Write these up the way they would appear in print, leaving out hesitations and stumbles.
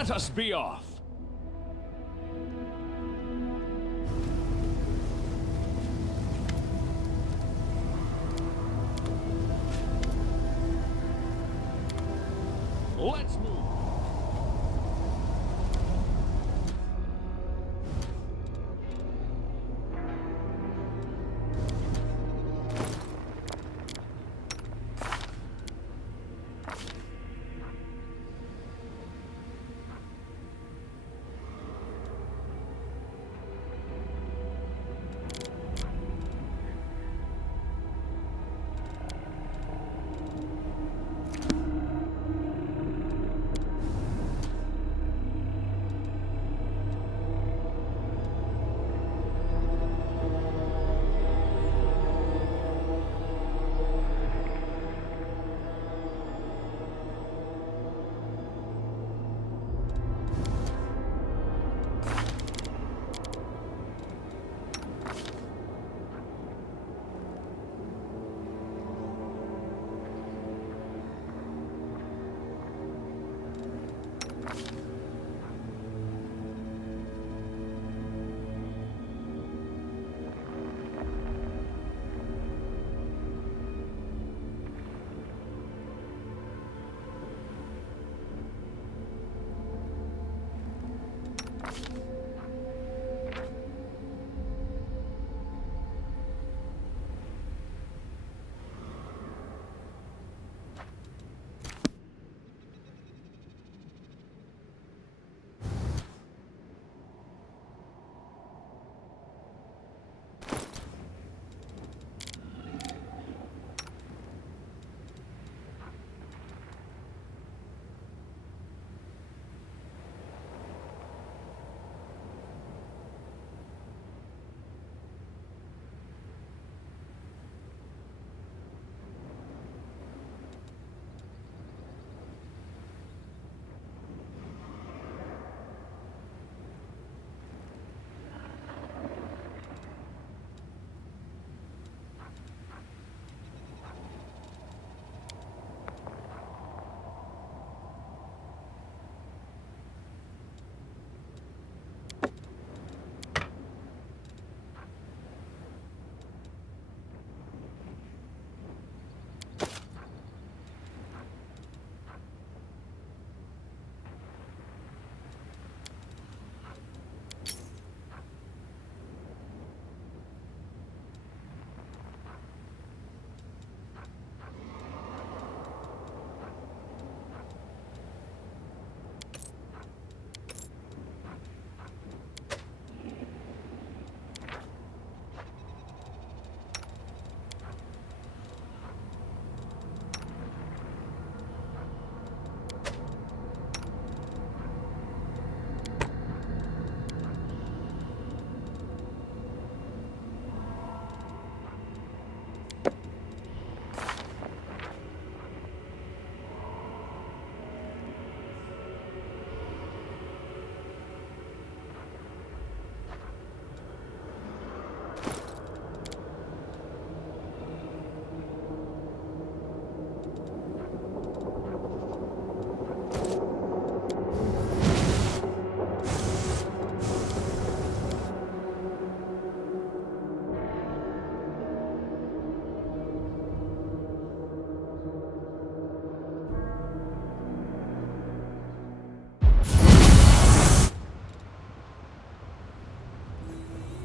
Let us be off. Let's move.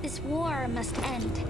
This war must end.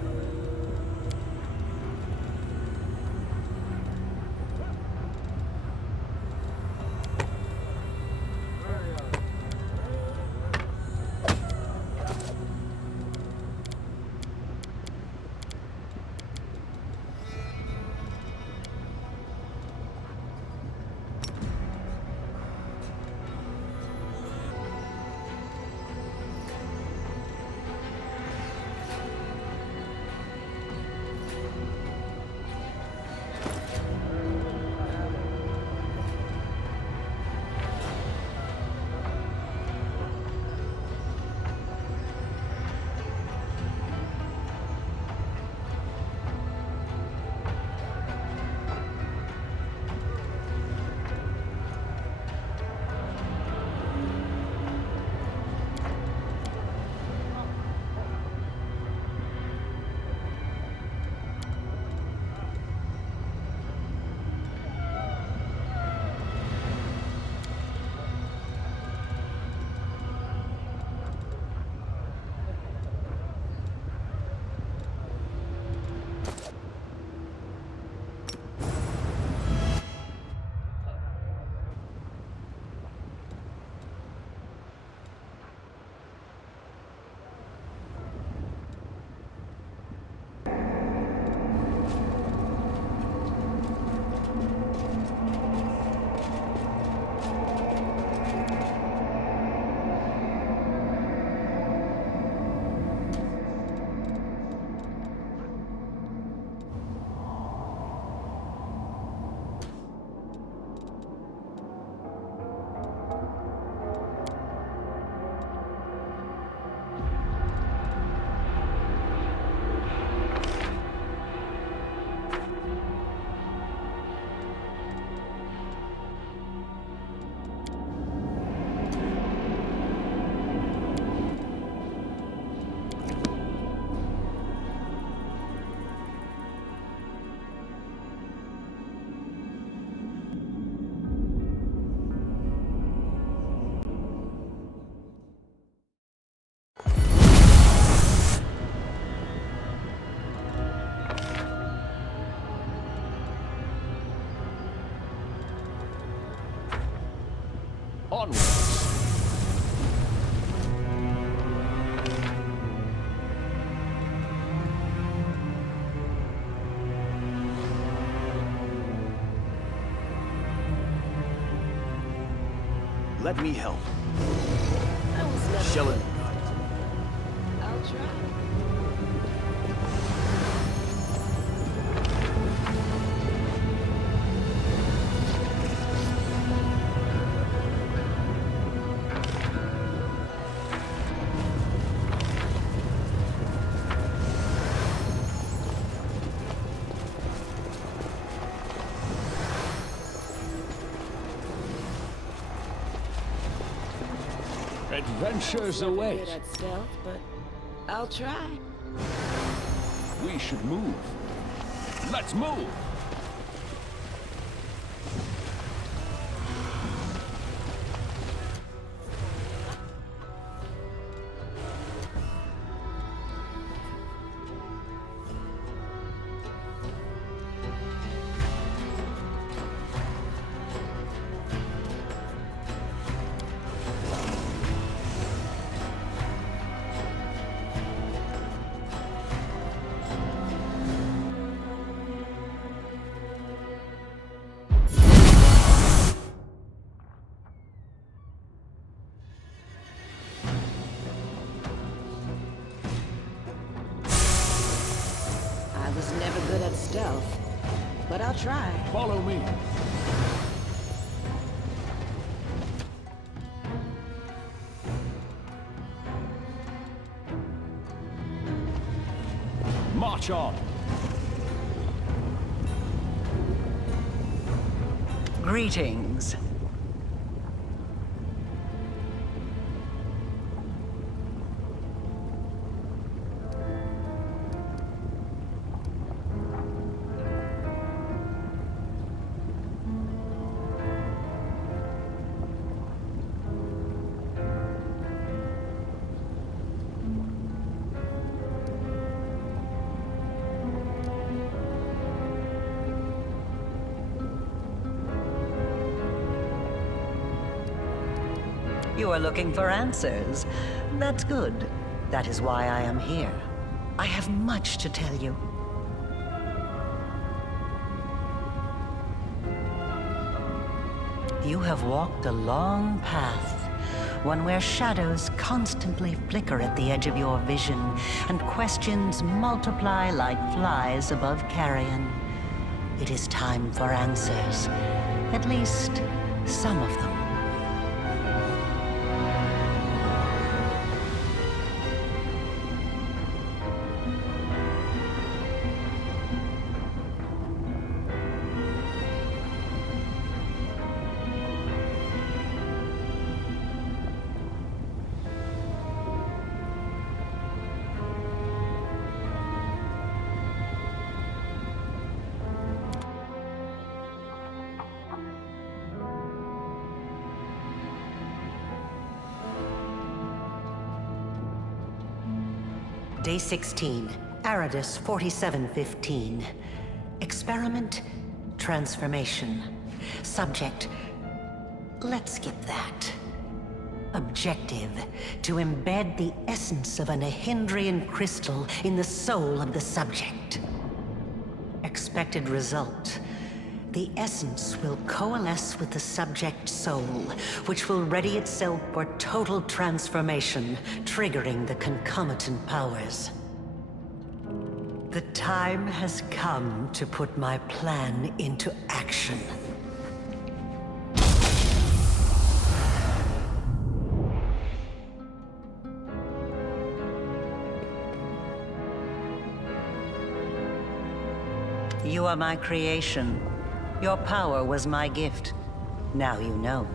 Onwards. Let me help. I was never Shall it? I'll try. Adventures Never await. good at stealth, but I'll try. We should move. Let's move! I was never good at stealth, but I'll try. Follow me. March on. Greetings. You are looking for answers. That's good. That is why I am here. I have much to tell you. You have walked a long path, one where shadows constantly flicker at the edge of your vision, and questions multiply like flies above carrion. It is time for answers. At least, some of them. Day 16, Aridus 4715. Experiment, transformation. Subject, let's skip that. Objective, to embed the essence of a Nihindrian crystal in the soul of the subject. Expected result, the essence will coalesce with the subject's soul, which will ready itself for total transformation, triggering the concomitant powers. The time has come to put my plan into action. You are my creation. Your power was my gift. Now you know.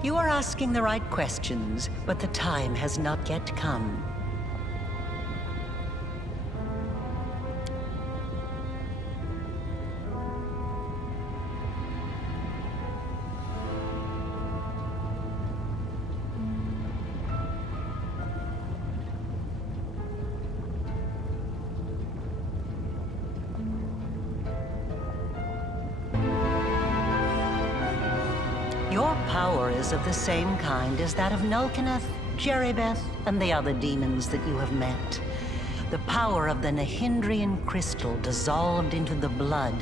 You are asking the right questions, but the time has not yet come. Your power is of the same kind as that of Nulkineth, Jeribeth, and the other demons that you have met. The power of the Nahindrian crystal dissolved into the blood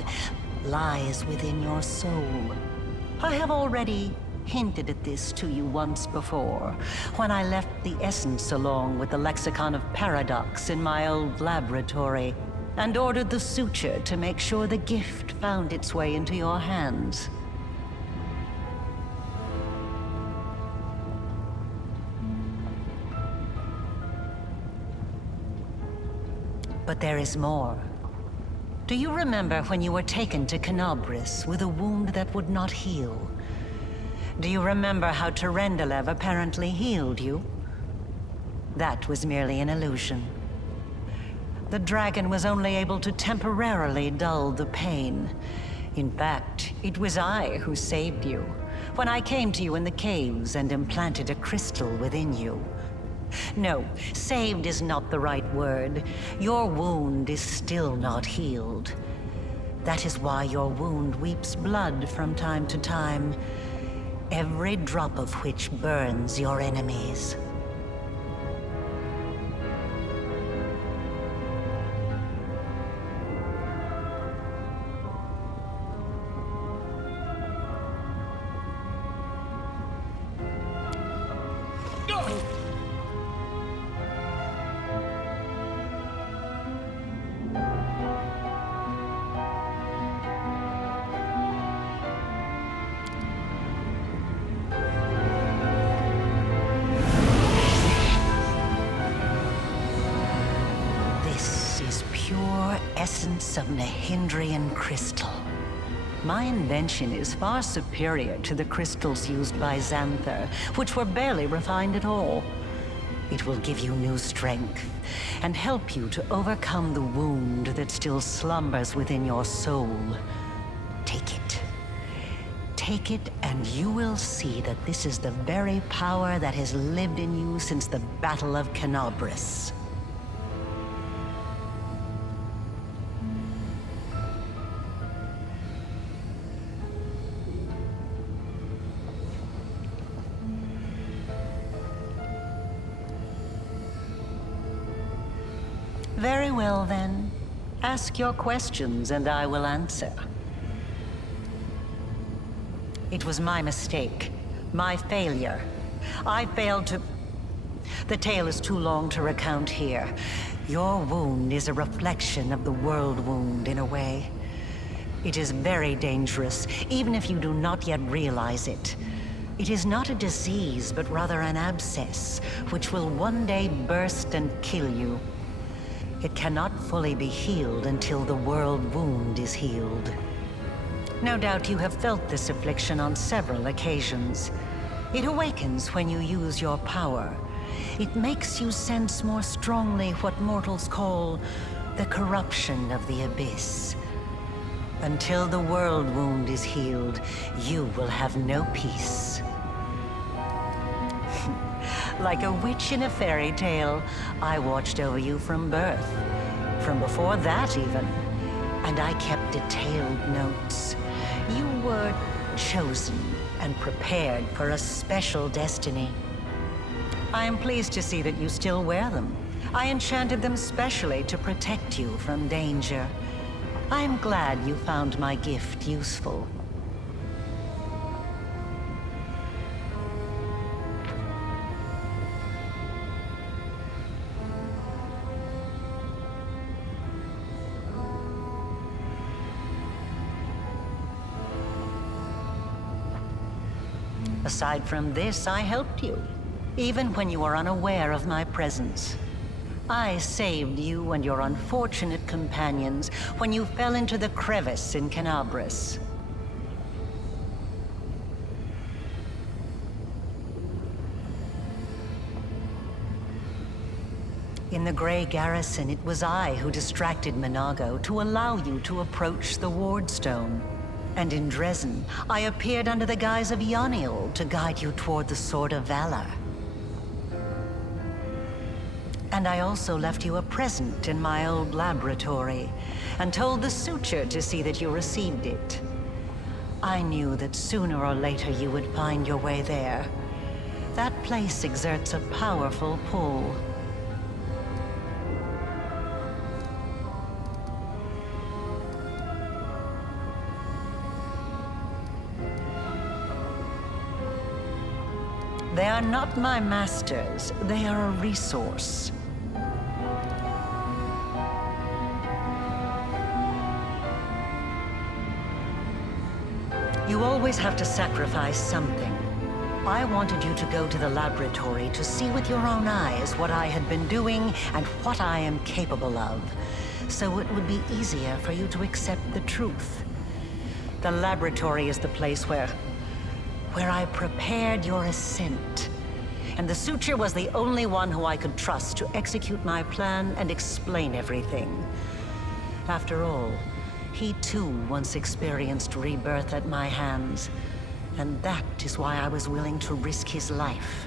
lies within your soul. I have already hinted at this to you once before, when I left the essence along with the lexicon of paradox in my old laboratory, and ordered the suture to make sure the gift found its way into your hands. But there is more. Do you remember when you were taken to Canobris with a wound that would not heal? Do you remember how Terendelev apparently healed you? That was merely an illusion. The dragon was only able to temporarily dull the pain. In fact, it was I who saved you, when I came to you in the caves and implanted a crystal within you. No, saved is not the right word. Your wound is still not healed. That is why your wound weeps blood from time to time, every drop of which burns your enemies. Essence of Nahindrian crystal. My invention is far superior to the crystals used by Xanther, which were barely refined at all. It will give you new strength and help you to overcome the wound that still slumbers within your soul. Take it. Take it, and you will see that this is the very power that has lived in you since the Battle of Canobris. Very well, then. Ask your questions and I will answer. It was my mistake. My failure. I failed to... The tale is too long to recount here. Your wound is a reflection of the world wound, in a way. It is very dangerous, even if you do not yet realize it. It is not a disease, but rather an abscess, which will one day burst and kill you. It cannot fully be healed until the world wound is healed. No doubt you have felt this affliction on several occasions. It awakens when you use your power. It makes you sense more strongly what mortals call the corruption of the abyss. Until the world wound is healed, you will have no peace. Like a witch in a fairy tale, I watched over you from birth. From before that, even. And I kept detailed notes. You were chosen and prepared for a special destiny. I am pleased to see that you still wear them. I enchanted them specially to protect you from danger. I am glad you found my gift useful. Aside from this, I helped you, even when you were unaware of my presence. I saved you and your unfortunate companions when you fell into the crevice in Canobris. In the Grey Garrison, it was I who distracted Minago to allow you to approach the Wardstone. And in Dresden, I appeared under the guise of Yoniel to guide you toward the Sword of Valor. And I also left you a present in my old laboratory, and told the Suture to see that you received it. I knew that sooner or later you would find your way there. That place exerts a powerful pull. They are not my masters, they are a resource. You always have to sacrifice something. I wanted you to go to the laboratory to see with your own eyes what I had been doing and what I am capable of, so it would be easier for you to accept the truth. The laboratory is the place where I prepared your ascent. And the Suture was the only one who I could trust to execute my plan and explain everything. After all, he too once experienced rebirth at my hands, and that is why I was willing to risk his life.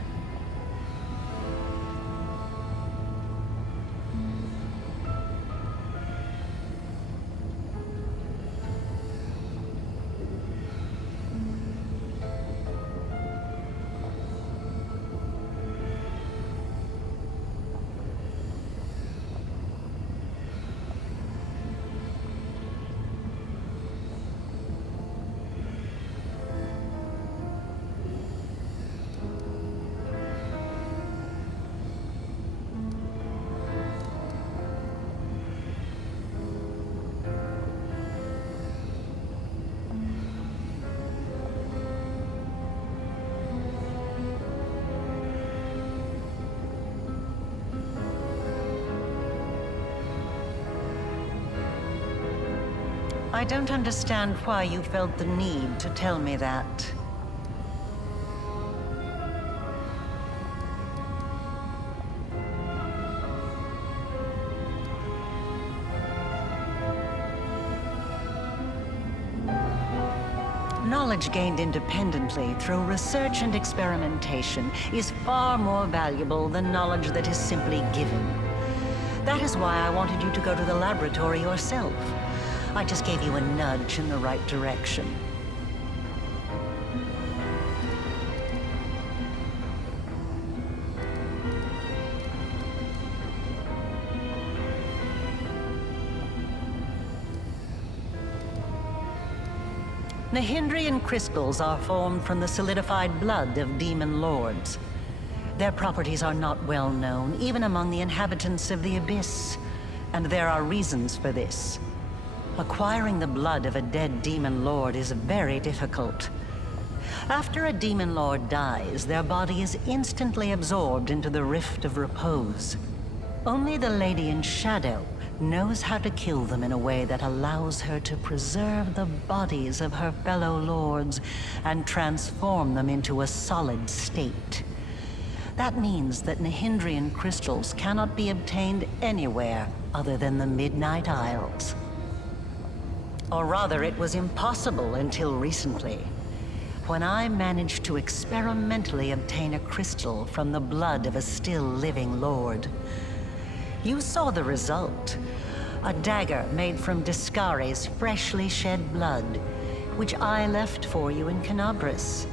I don't understand why you felt the need to tell me that. Knowledge gained independently through research and experimentation is far more valuable than knowledge that is simply given. That is why I wanted you to go to the laboratory yourself. I just gave you a nudge in the right direction. Nihindrian crystals are formed from the solidified blood of demon lords. Their properties are not well known, even among the inhabitants of the Abyss, and there are reasons for this. Acquiring the blood of a dead demon lord is very difficult. After a demon lord dies, their body is instantly absorbed into the Rift of Repose. Only the Lady in Shadow knows how to kill them in a way that allows her to preserve the bodies of her fellow lords and transform them into a solid state. That means that Nihindrian crystals cannot be obtained anywhere other than the Midnight Isles. Or rather, it was impossible until recently, when I managed to experimentally obtain a crystal from the blood of a still living lord. You saw the result. A dagger made from Discare's freshly shed blood, which I left for you in Canabris.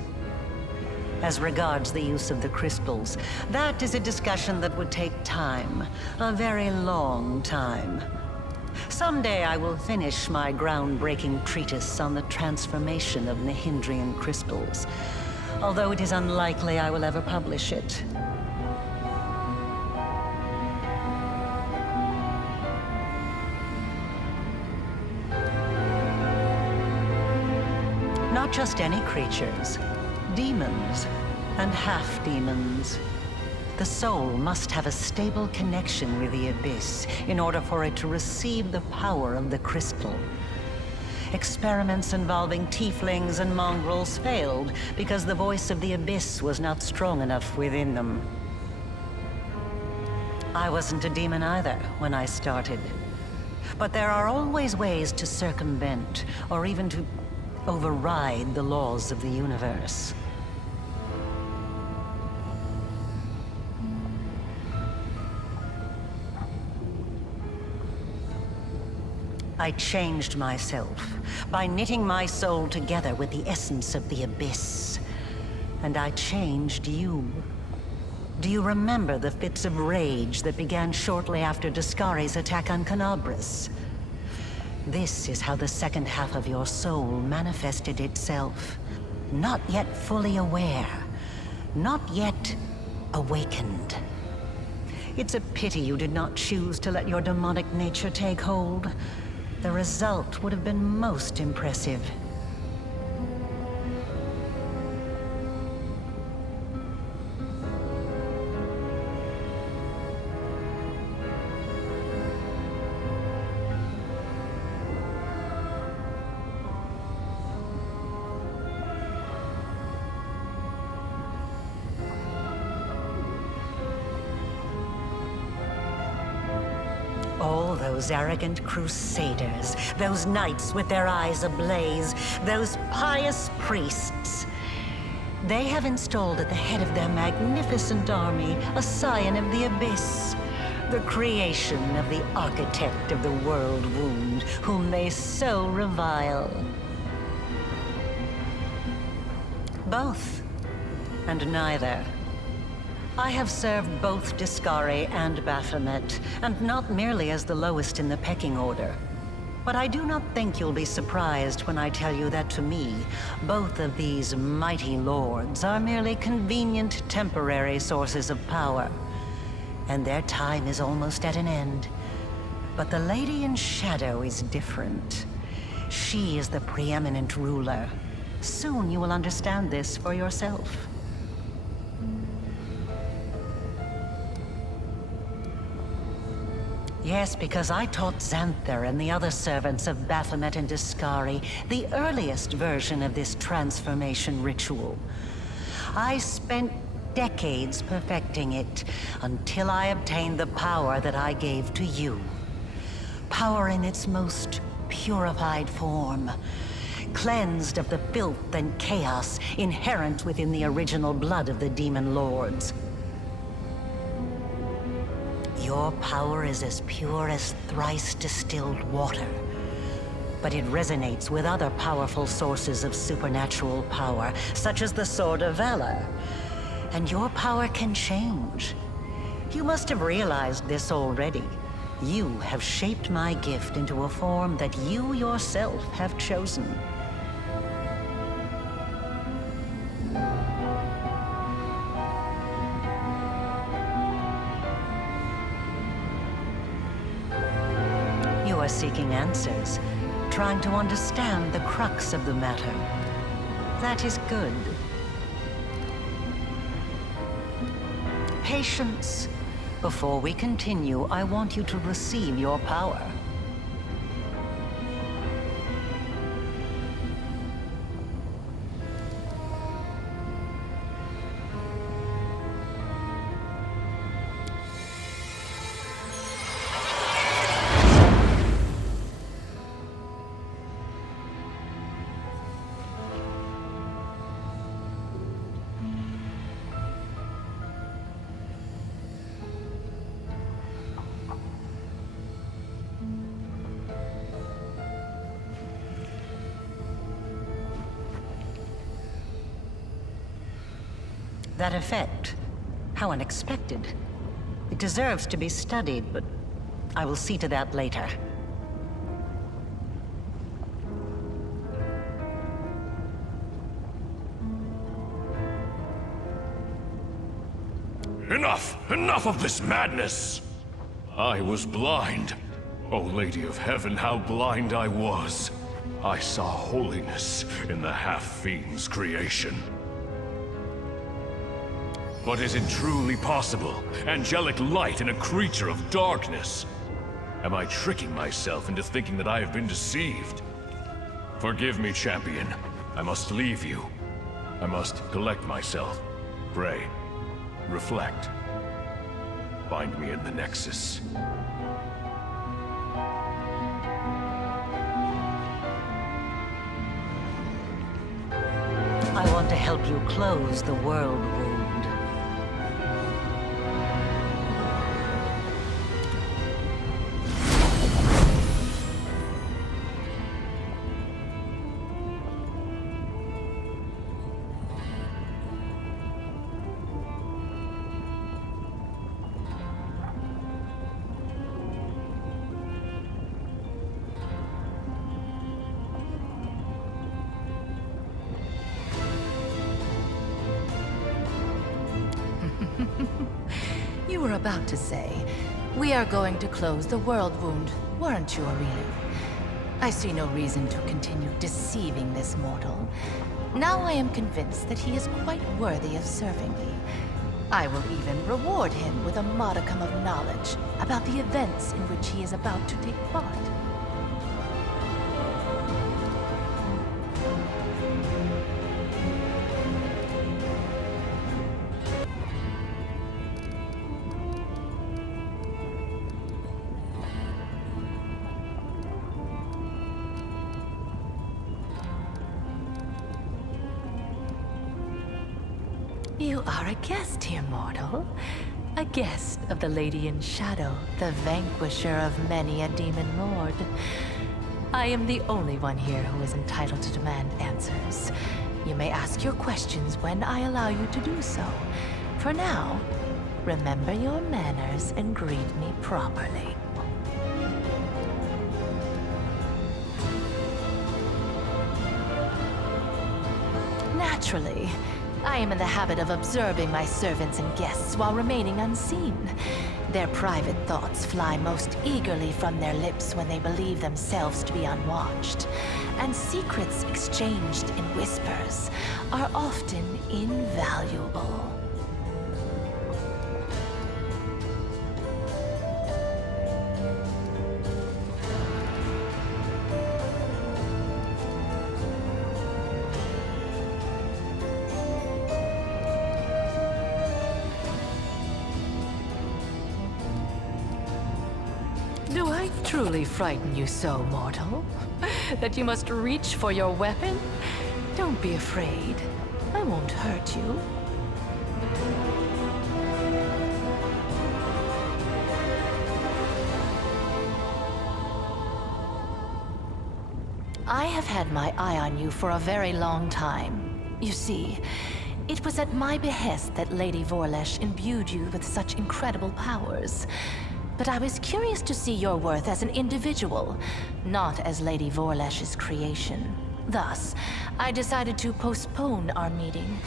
As regards the use of the crystals, that is a discussion that would take time, a very long time. Someday I will finish my groundbreaking treatise on the transformation of Nihindrian crystals, although it is unlikely I will ever publish it. Not just any creatures, demons and half-demons. The soul must have a stable connection with the Abyss in order for it to receive the power of the crystal. Experiments involving tieflings and mongrels failed because the voice of the Abyss was not strong enough within them. I wasn't a demon either when I started. But there are always ways to circumvent, or even to override the laws of the universe. I changed myself by knitting my soul together with the essence of the abyss. And I changed you. Do you remember the fits of rage that began shortly after Discari's attack on Canabras? This is how the second half of your soul manifested itself. Not yet fully aware. Not yet awakened. It's a pity you did not choose to let your demonic nature take hold. The result would have been most impressive. All those arrogant crusaders, those knights with their eyes ablaze, those pious priests. They have installed at the head of their magnificent army a scion of the abyss, the creation of the architect of the world wound, whom they so revile. Both, and neither. I have served both Discari and Baphomet, and not merely as the lowest in the pecking order. But I do not think you'll be surprised when I tell you that to me, both of these mighty lords are merely convenient temporary sources of power. And their time is almost at an end. But the Lady in Shadow is different. She is the preeminent ruler. Soon you will understand this for yourself. Yes, because I taught Xanther and the other servants of Baphomet and Discari the earliest version of this transformation ritual. I spent decades perfecting it until I obtained the power that I gave to you. Power in its most purified form, cleansed of the filth and chaos inherent within the original blood of the demon lords. Your power is as pure as thrice distilled water, but it resonates with other powerful sources of supernatural power, such as the Sword of Valor. And your power can change. You must have realized this already. You have shaped my gift into a form that you yourself have chosen. You are seeking answers, trying to understand the crux of the matter. That is good. Patience. Before we continue, I want you to receive your power. That effect, how unexpected. It deserves to be studied, but I will see to that later. Enough! Enough of this madness! I was blind. O Lady of Heaven, how blind I was. I saw holiness in the half-fiend's creation. But is it truly possible? Angelic light in a creature of darkness? Am I tricking myself into thinking that I have been deceived? Forgive me, champion. I must leave you. I must collect myself, pray, reflect. Find me in the Nexus. I want to help you close the world wound. You were about to say, we are going to close the world wound, weren't you, Aurelian? I see no reason to continue deceiving this mortal. Now I am convinced that he is quite worthy of serving me. I will even reward him with a modicum of knowledge about the events in which he is about to take part. You are a guest here, mortal. A guest of the Lady in Shadow, the vanquisher of many a demon lord. I am the only one here who is entitled to demand answers. You may ask your questions when I allow you to do so. For now, remember your manners and greet me properly. Naturally, I am in the habit of observing my servants and guests while remaining unseen. Their private thoughts fly most eagerly from their lips when they believe themselves to be unwatched. And secrets exchanged in whispers are often invaluable. Do I truly frighten you so, mortal? That you must reach for your weapon? Don't be afraid. I won't hurt you. I have had my eye on you for a very long time. You see, it was at my behest that Lady Vorlesh imbued you with such incredible powers. But I was curious to see your worth as an individual, not as Lady Vorlesh's creation. Thus, I decided to postpone our meeting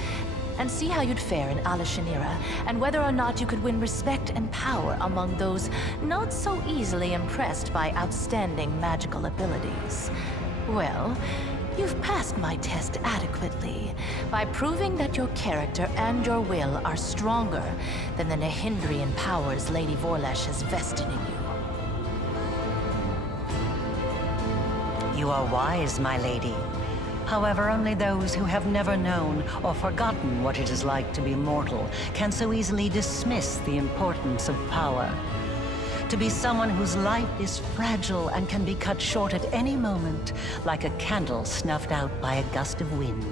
and see how you'd fare in Alушинирра, and whether or not you could win respect and power among those not so easily impressed by outstanding magical abilities. Well, you've passed my test adequately by proving that your character and your will are stronger than the Nehindrian powers Lady Vorlesh has vested in you. You are wise, my lady. However, only those who have never known or forgotten what it is like to be mortal can so easily dismiss the importance of power. To be someone whose life is fragile and can be cut short at any moment, like a candle snuffed out by a gust of wind.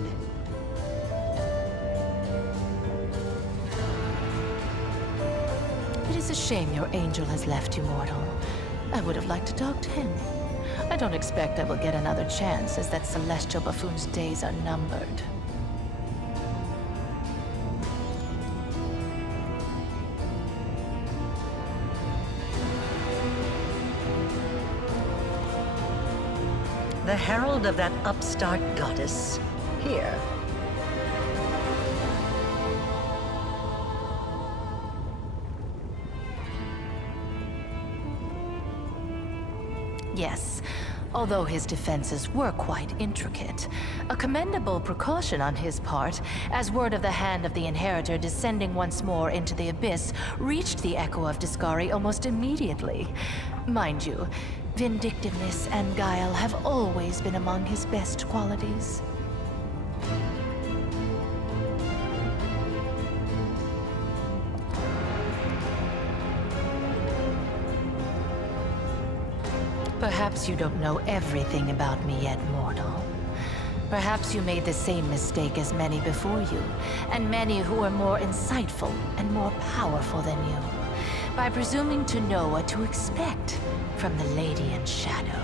It is a shame your angel has left you, mortal. I would have liked to talk to him. I don't expect I will get another chance, as that celestial buffoon's days are numbered. The herald of that upstart goddess, here. Yes, although his defenses were quite intricate, a commendable precaution on his part, as word of the hand of the inheritor descending once more into the abyss reached the echo of Discari almost immediately. Mind you, vindictiveness and guile have always been among his best qualities. Perhaps you don't know everything about me yet, mortal. Perhaps you made the same mistake as many before you, and many who are more insightful and more powerful than you, by presuming to know what to expect from the Lady in Shadow.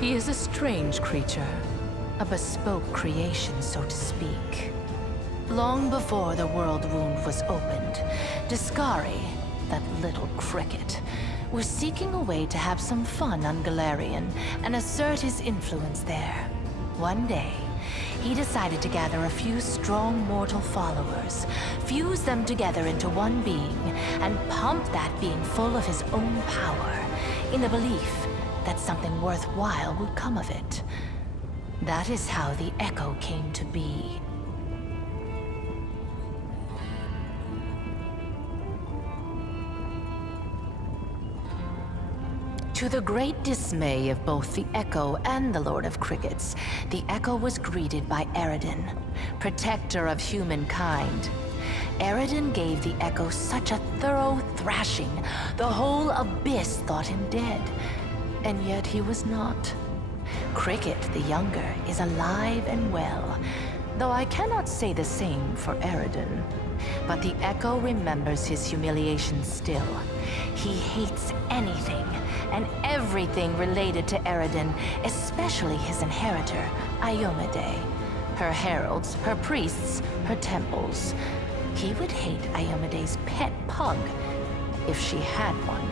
He is a strange creature, a bespoke creation, so to speak. Long before the world wound was opened, Discari, that little cricket, was seeking a way to have some fun on Galarian and assert his influence there. One day, he decided to gather a few strong mortal followers, fuse them together into one being, and pump that being full of his own power, in the belief that something worthwhile would come of it. That is how the Echo came to be. To the great dismay of both the Echo and the Lord of Crickets, the Echo was greeted by Eredin, protector of humankind. Eredin gave the Echo such a thorough thrashing, the whole abyss thought him dead. And yet he was not. Cricket, the younger, is alive and well, though I cannot say the same for Eredin. But the Echo remembers his humiliation still. He hates anything and everything related to Eredin, especially his inheritor, Iomedae. Her heralds, her priests, her temples. He would hate Iomedae's pet pug, if she had one.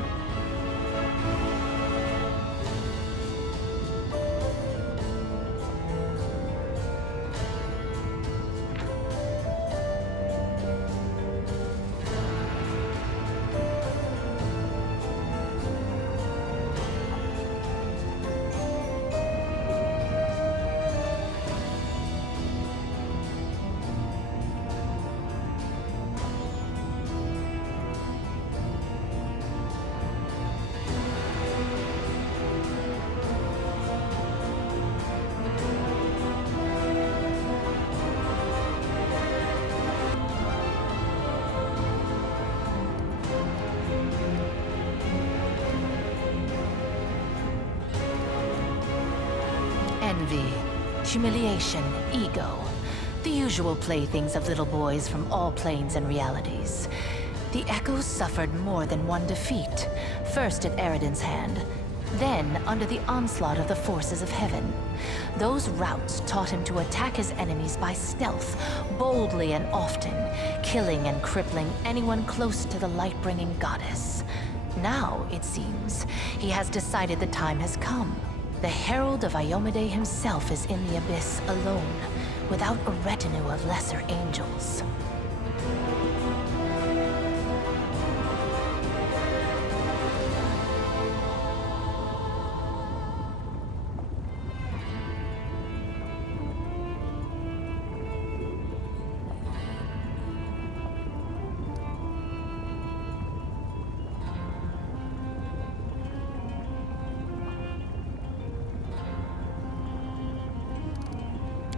Envy, humiliation, ego. The usual playthings of little boys from all planes and realities. The Echoes suffered more than one defeat. First at Eredin's hand, then under the onslaught of the forces of heaven. Those routes taught him to attack his enemies by stealth, boldly and often, killing and crippling anyone close to the light-bringing goddess. Now, it seems, he has decided the time has come. The Herald of Iomedae himself is in the abyss alone, without a retinue of lesser angels.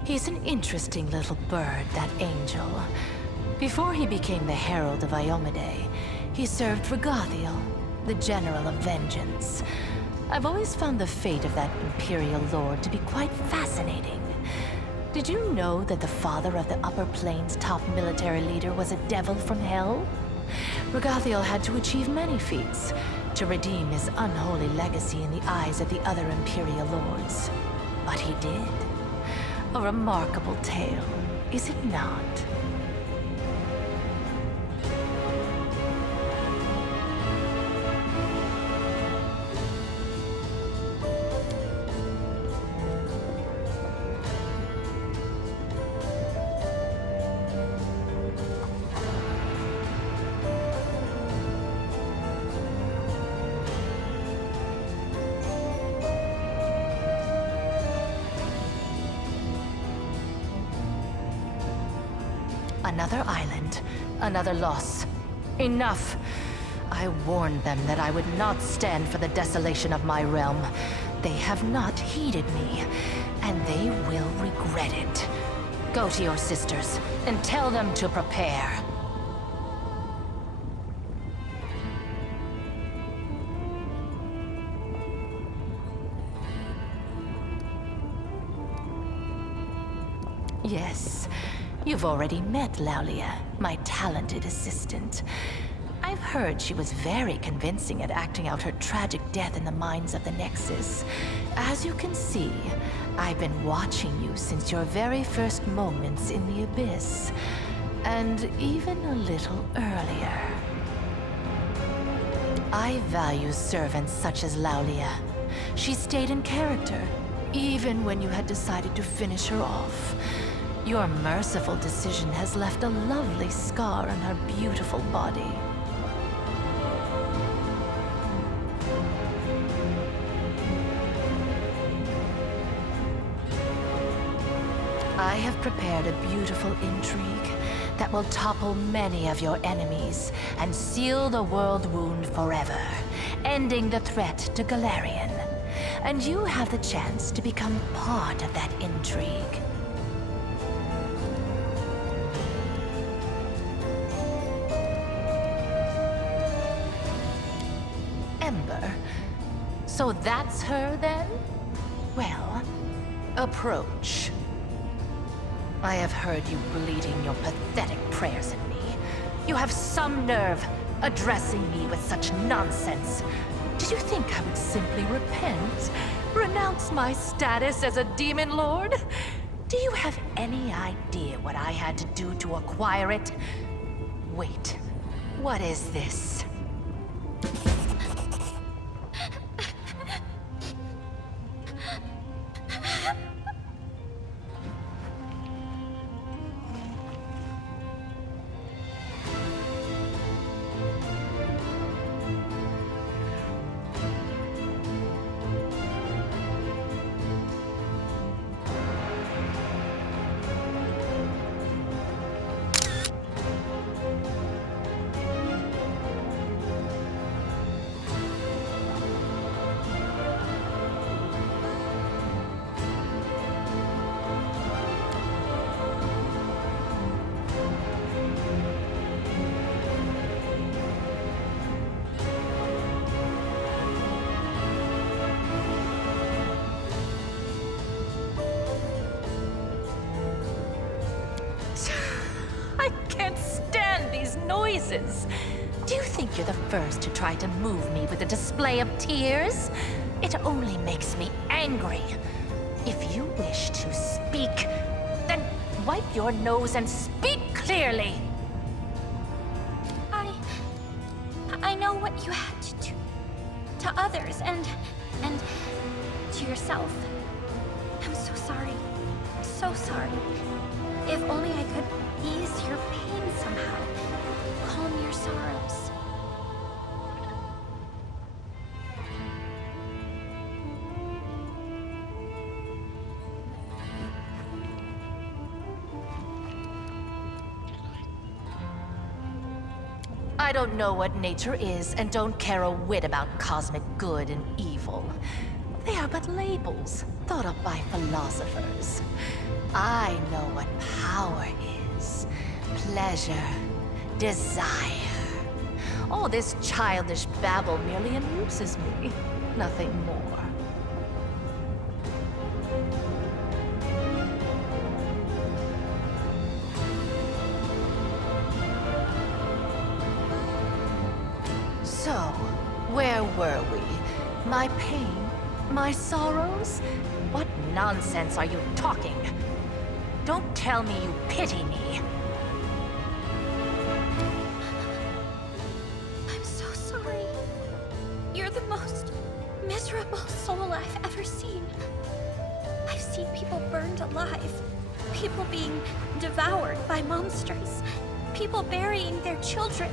He's an interesting little bird, that angel. Before he became the Herald of Iomedae, he served Regathiel, the General of Vengeance. I've always found the fate of that Imperial Lord to be quite fascinating. Did you know that the father of the Upper Plains' top military leader was a devil from hell? Regathiel had to achieve many feats to redeem his unholy legacy in the eyes of the other Imperial Lords. But he did. A remarkable tale, is it not? Another island, another loss. Enough! I warned them that I would not stand for the desolation of my realm. They have not heeded me, and they will regret it. Go to your sisters and tell them to prepare. Yes, you've already met Laulia, my talented assistant. I've heard she was very convincing at acting out her tragic death in the minds of the Nexus. As you can see, I've been watching you since your very first moments in the Abyss, and even a little earlier. I value servants such as Laulia. She stayed in character, even when you had decided to finish her off. Your merciful decision has left a lovely scar on her beautiful body. I have prepared a beautiful intrigue that will topple many of your enemies and seal the world wound forever, ending the threat to Galarian. And you have the chance to become part of that intrigue. Ember. So that's her then? Well, approach. I have heard you bleating your pathetic prayers at me. You have some nerve addressing me with such nonsense. Did you think I would simply repent? Renounce my status as a demon lord? Do you have any idea what I had to do to acquire it? Wait, what is this? Noises. Do you think you're the first to try to move me with a display of tears? It only makes me angry. If you wish to speak, then wipe your nose and speak clearly. I know what you had to do to others and to yourself. I'm so sorry. So sorry. If only I could ease your pain somehow. Calm your sorrows. I don't know what nature is and don't care a whit about cosmic good and evil. They are but labels thought up by philosophers. I know what power is. Pleasure. Desire. All this childish babble merely amuses me. Nothing more. So, where were we? My pain? My sorrows? What nonsense are you talking? Don't tell me you pity me. Miserable soul I've ever seen. I've seen people burned alive, people being devoured by monsters, people burying their children.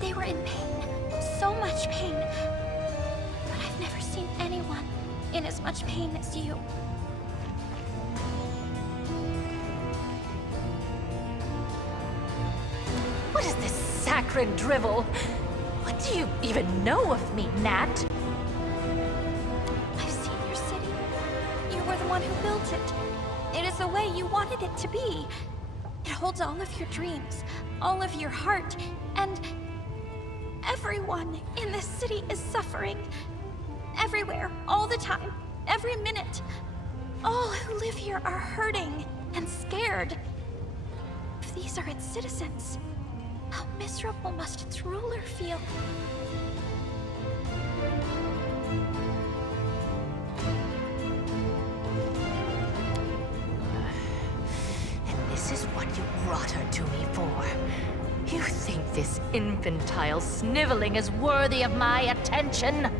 They were in pain, so much pain. But I've never seen anyone in as much pain as you. What is this sacred drivel? What Do you even know of me, Nat? I've seen your city. You were the one who built it. It is the way you wanted it to be. It holds all of your dreams, all of your heart, and everyone in this city is suffering. Everywhere, all the time, every minute. All who live here are hurting and scared. If these are its citizens, how miserable must its ruler feel? And this is what you brought her to me for. You think this infantile sniveling is worthy of my attention?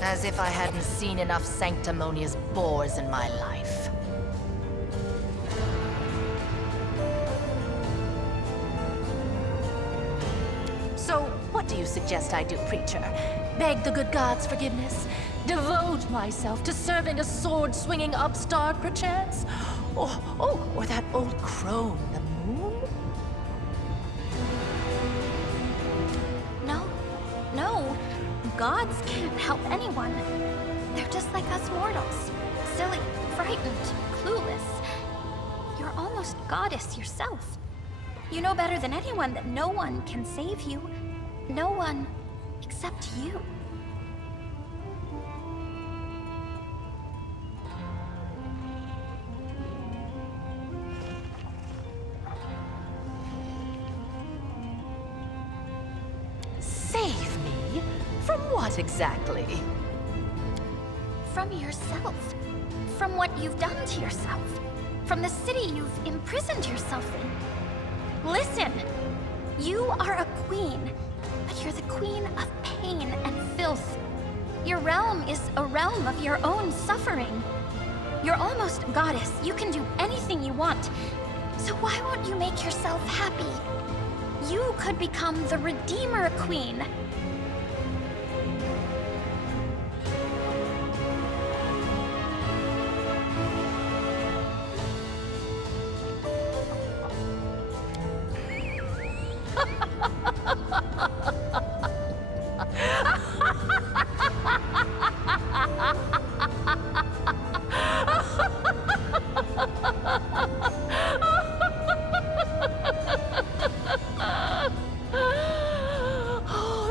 As if I hadn't seen enough sanctimonious bores in my life. So, what do you suggest I do, preacher? Beg the good gods' forgiveness? Devote myself to serving a sword-swinging upstart, perchance? Or that old crone, the moon? No. Gods can't help anyone. They're just like us mortals. Silly, frightened, clueless. You're almost goddess yourself. You know better than anyone that no one can save you. No one except you. Save me? From what exactly? From yourself. From what you've done to yourself. From the city you've imprisoned yourself in. Listen! You are a queen, but you're the queen of pain and filth. Your realm is a realm of your own suffering. You're almost a goddess. You can do anything you want. So why won't you make yourself happy? You could become the Redeemer Queen.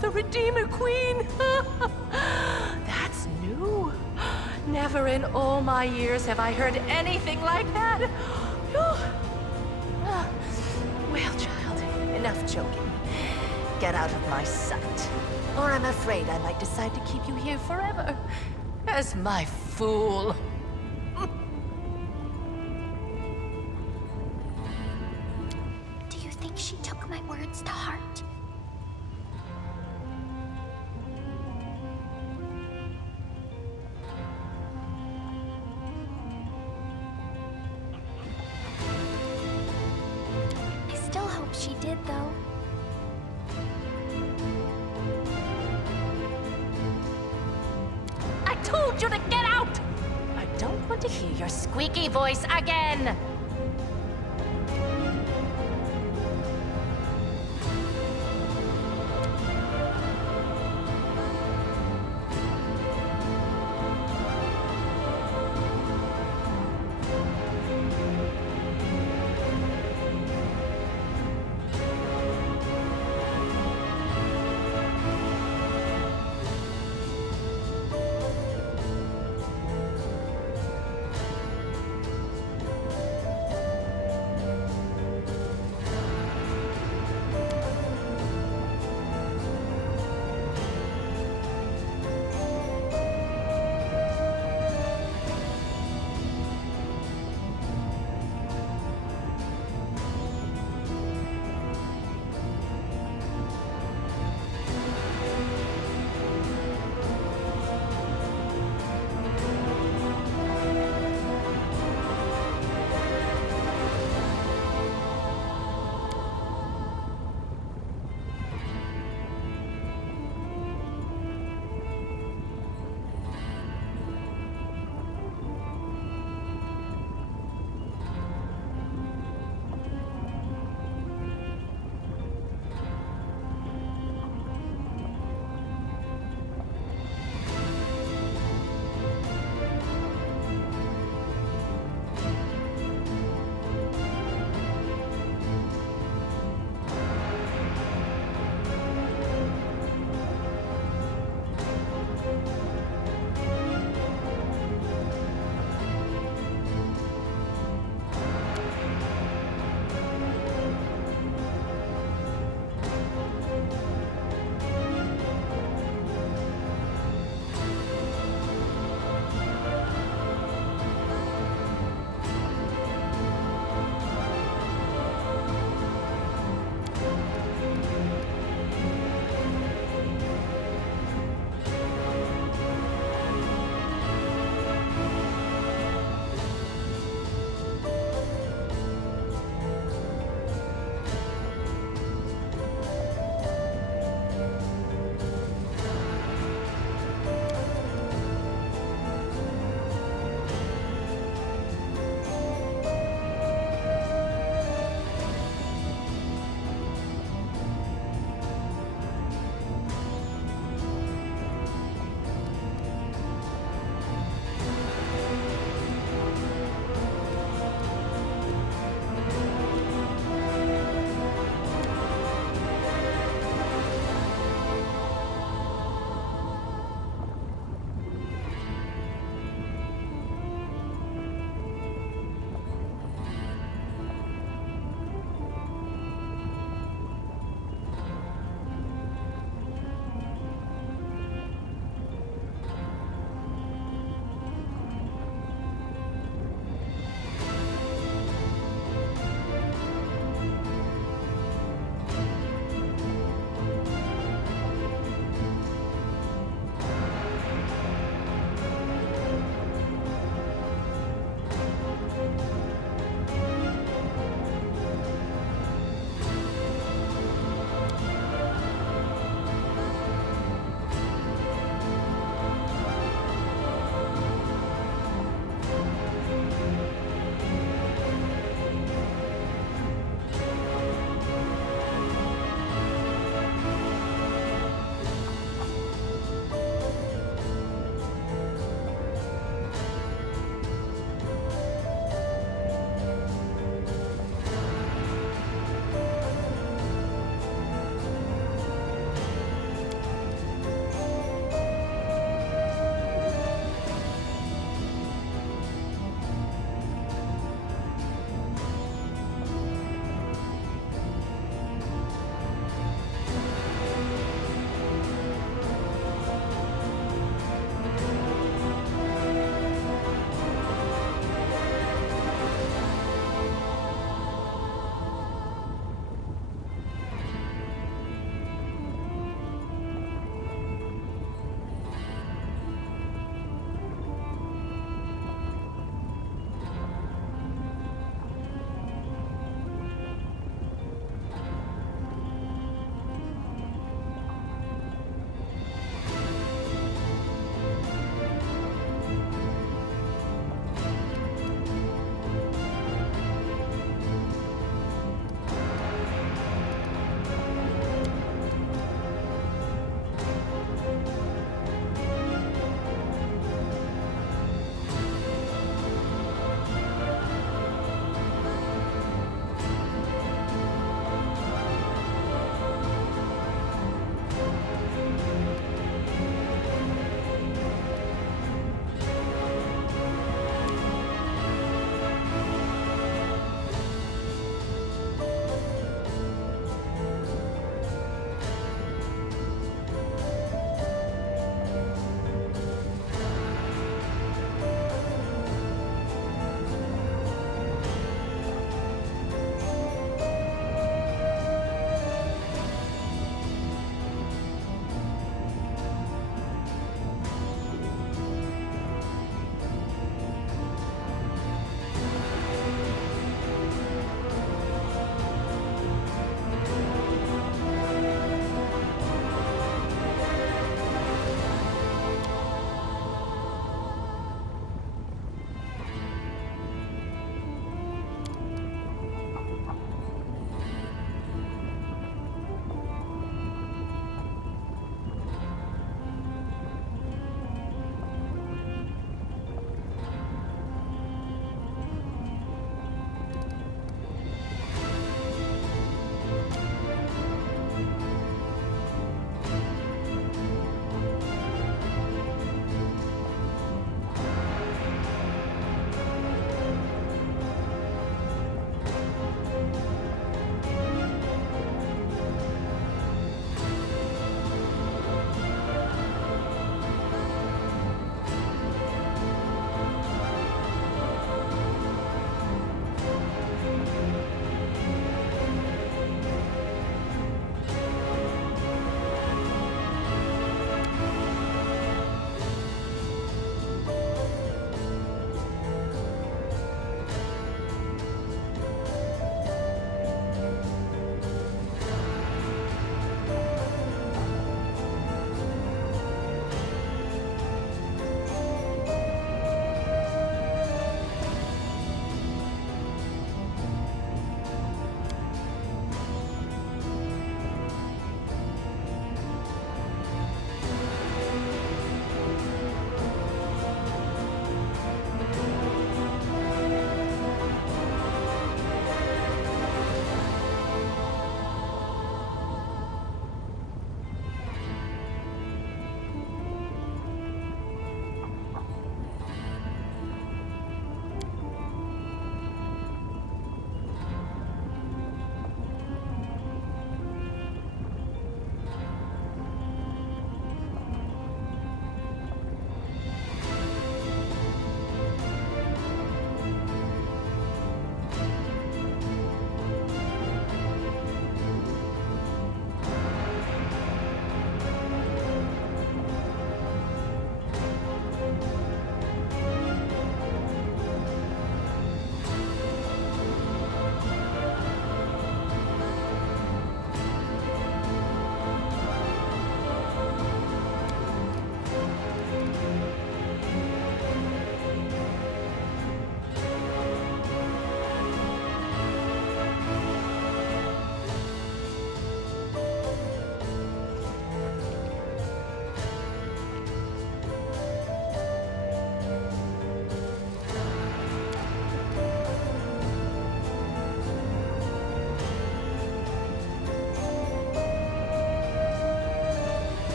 The Redeemer Queen! That's new. Never in all my years have I heard anything like that. Well, child, enough joking. Get out of my sight, or I'm afraid I might decide to keep you here forever as my fool. Do you think she took my words to heart? I still hope she did, though. I told you to get out! I don't want to hear your squeaky voice again!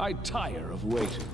I tire of waiting.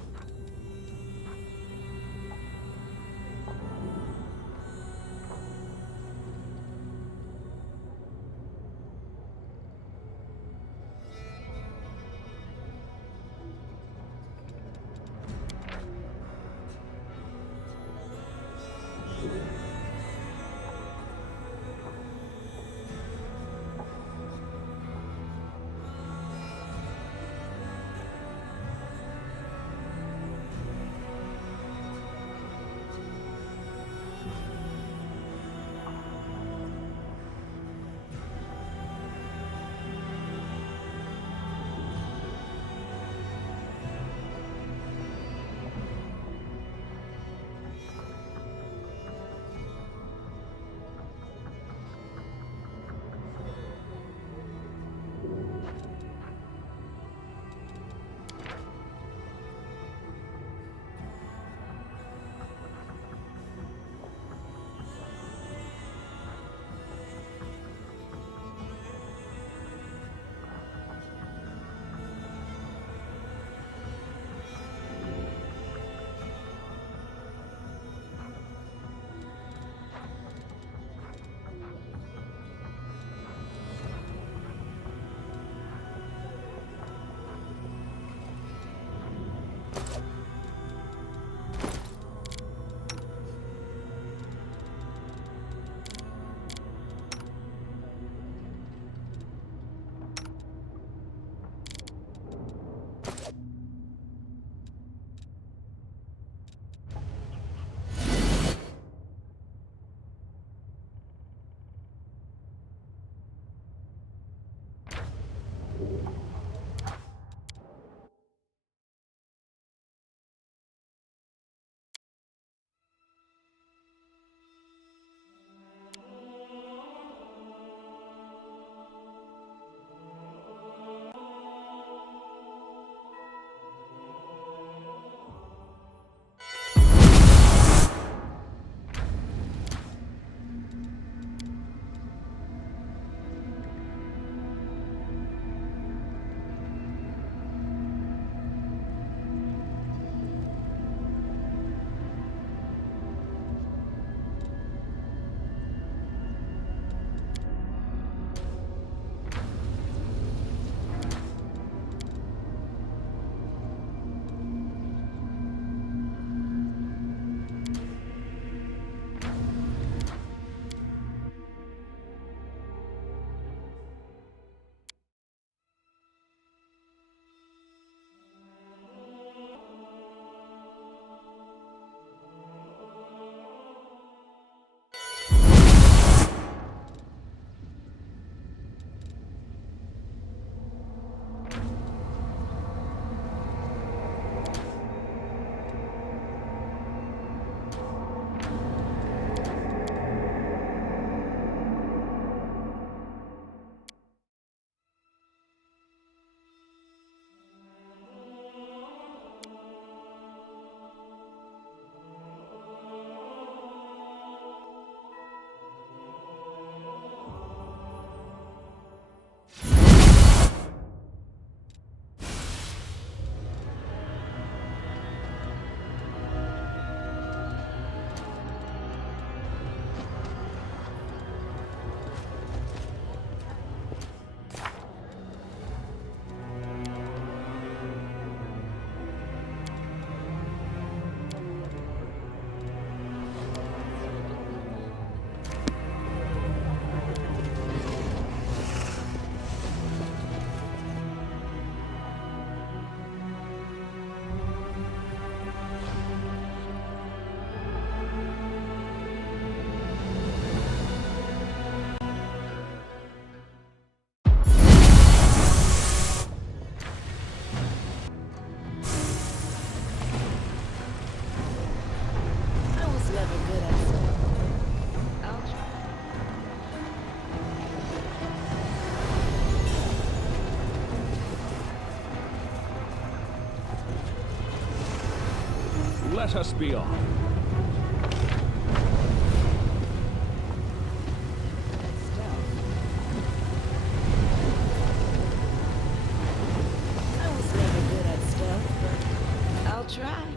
Let us be off. I was never good at stealth, try.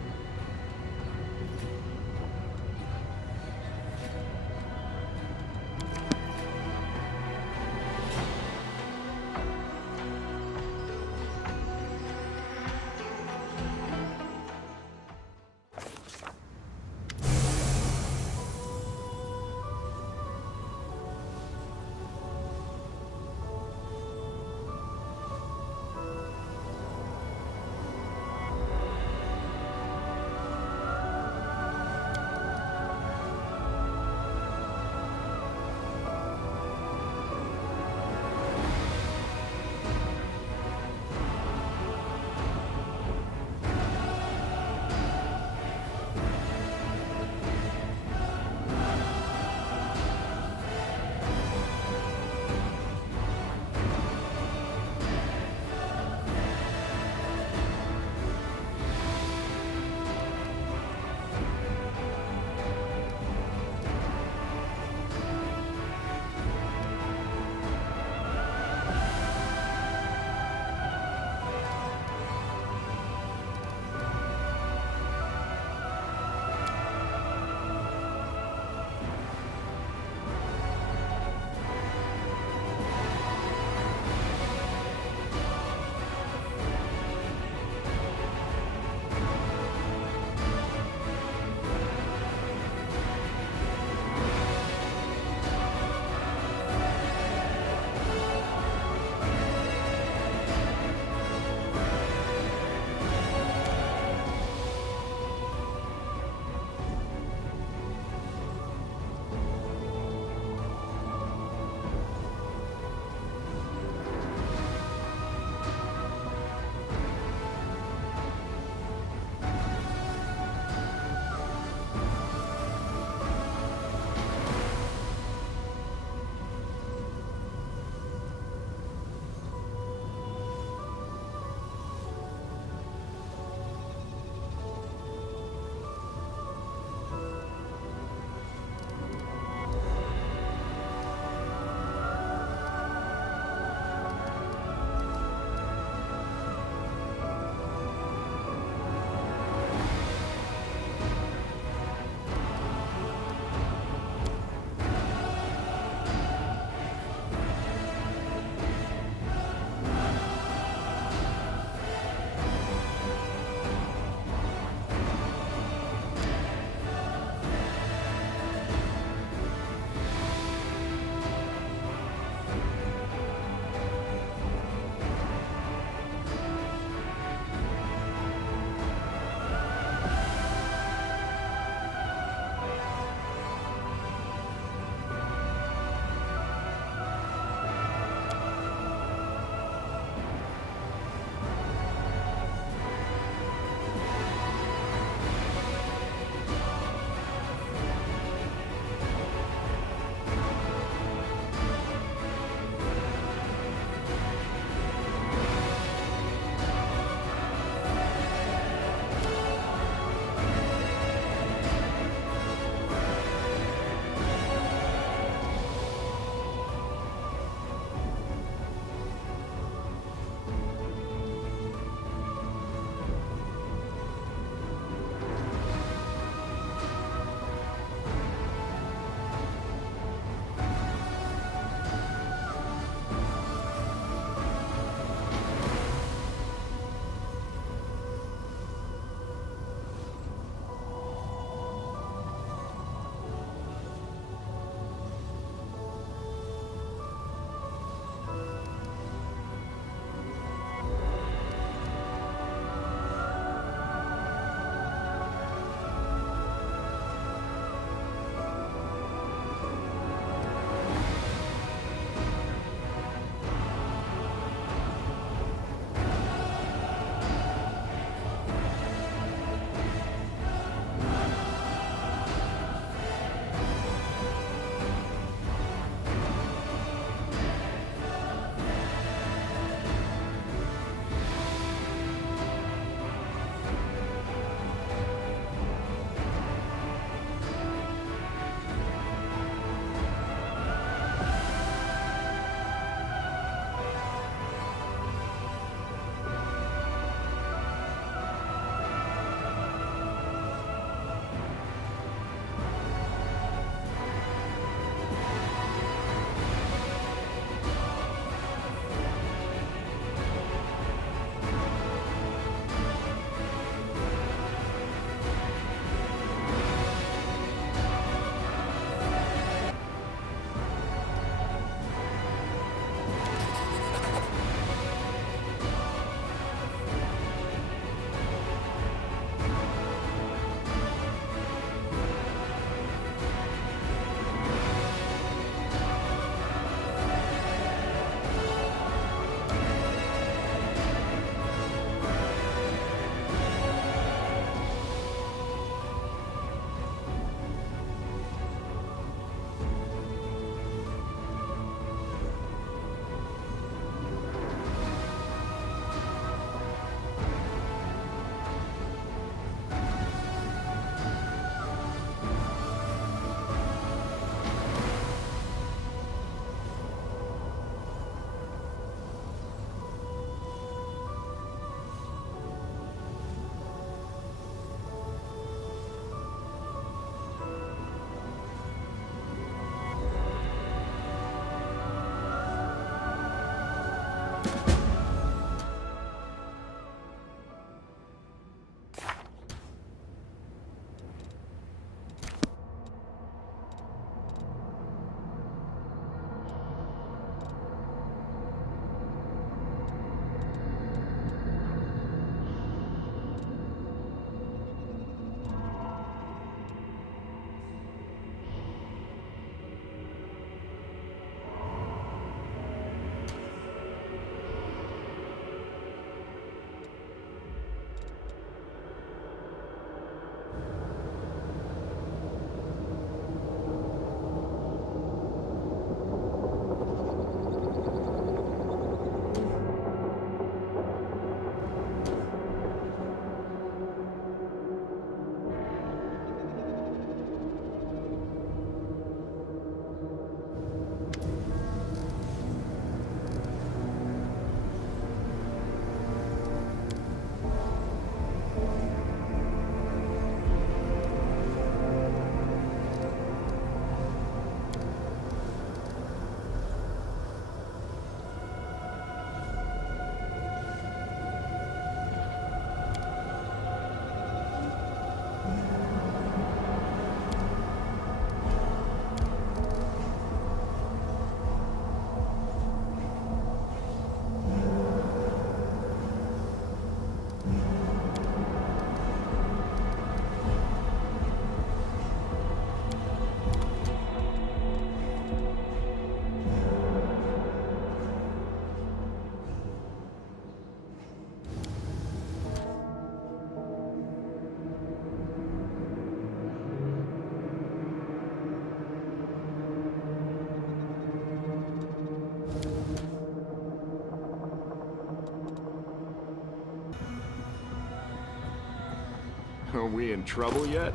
Are we in trouble yet?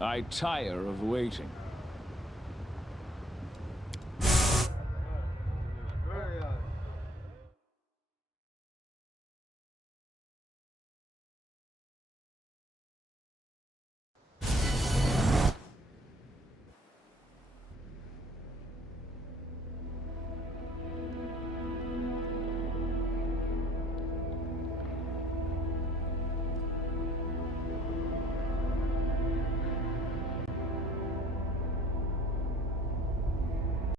I tire of waiting.